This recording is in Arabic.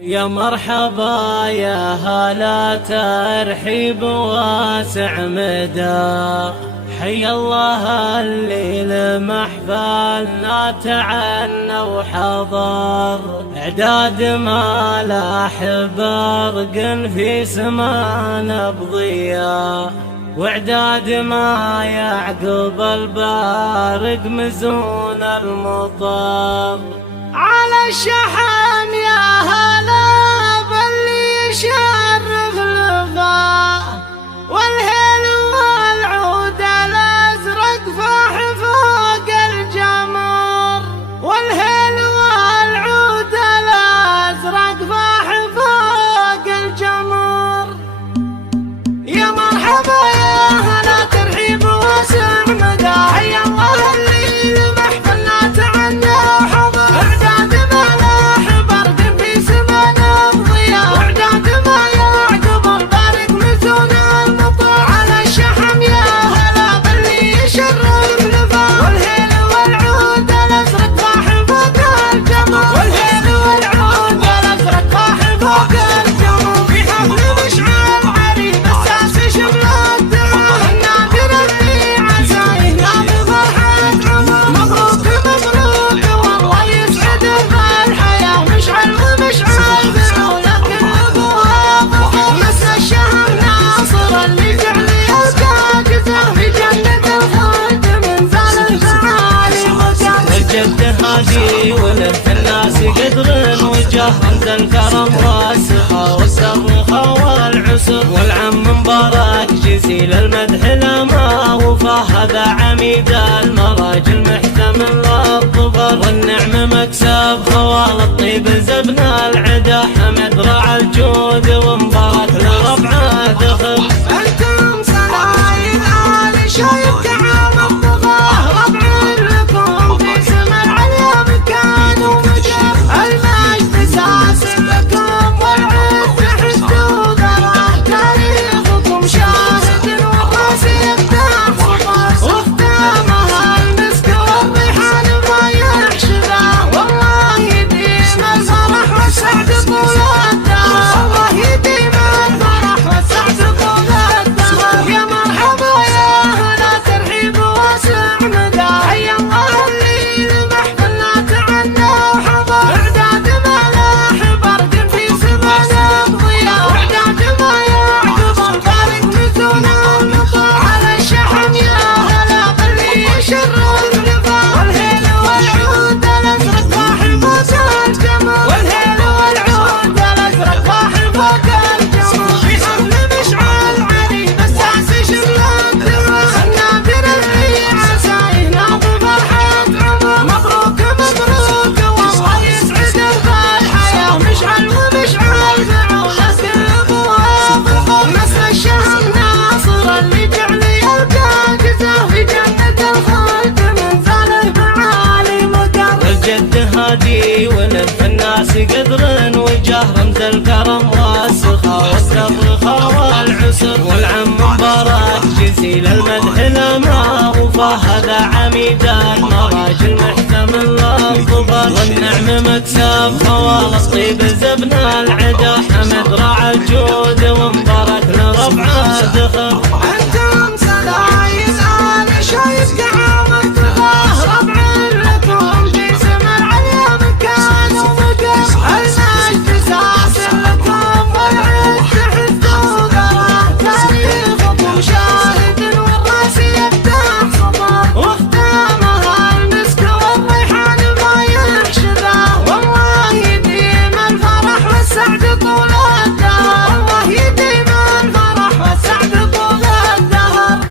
يا مرحبا يا هلا ترحيب واسع مدى، حي الله اللي لمحفلنا تعنى وحضر، اعداد ما لاح برق في سمانا بضياء، واعداد ما يعقب البارق مزون المطر. على الشحم يا هلا باللي يشرف لفاه، والهيل والعود الازرق فاح فوق الجمر، والهيل والعود الازرق فاح فوق الجمر. يا مرحبا يا هلا ترحيب واسع مدى، حي الله اللي لمحفلنا تعنى وحضر، اعداد ما لاح برق في سمانا بضياء، واعداد ما يعقب البارق مزون المطر. على الشحم يا هلا باللي يشرف لفاه، والهيل والعود الازرق فاح فوق الجمر، والهيل والعود الازرق فاح فوق الجمر. في حفل مشعل عريض الساس شبل الدمر، النادر اللي عزايه ناضي فرحة عمر. مبروك مبروك والله يسعد بالحياة، مشعل ومشعل بعولك الابواب فخر. مسا الشهم ناصر اللي جعل يزقاقزه في جنة الخلد من زال المعالي مكان. الجد هادي ولف الناس قدر وجه، رمز الكرم والسخاء والسرخاء والعسر، والعم مبارك جزيل المدح لما وفاه. هذا عميد المراجل محتمل للظفر، والنعم مكسب خوال الطيب زبنا العدا. حمد راعى الجود ومبارك لربعه دخل. انتم صنايع آل شايب كعام الطغاه، ربع لكم في سمع العليا مكان ومجد. المجد ساس بكم والعز حسد وذراه، تاريخكم شاهد والراس يفتح صفر. وختامها المسك والريحان ما يحشده، والله يديم الفرح والسعد طول الدهر، الله يديم الفرح والسعد طول الدهر. يا مرحبا يا هلا ترحيب واسع مدى، حي الله اللي لمحفلنا تعنى وحضر، اعداد ما لاح برق في سمانا بضياء، واعداد ما يعقب البارق مزون المطر. على الشحم يا هلا باللي يشرف لفاه، والهيل والعود الازرق فاح فوق الجمر، والهيل والعود الازرق فاح فوق الجمر. في حفل مشعل عريض الساس شبل الدمر، النادر اللي عزايه ناضي فرحة عمر. مبروك مبروك والله يسعد بالحياة، مشعل ومشعل بعولك الابواب فخر. مسا الشهم ناصر اللي جعل يزقاقزه في جنة الخلد من زال المعالي مقر. الجد هادي ولف الناس قدر وجه، رمز الكرم والسخاء والسرخاء والعسر، والعم مبارك جزيل المدح لما وفاه. هذا عميد المراجل محتمل للظفر، والنعم مكسب خوال الطيب زبنا العدا. حمد راعى الجود ومبارك لربعه دخل.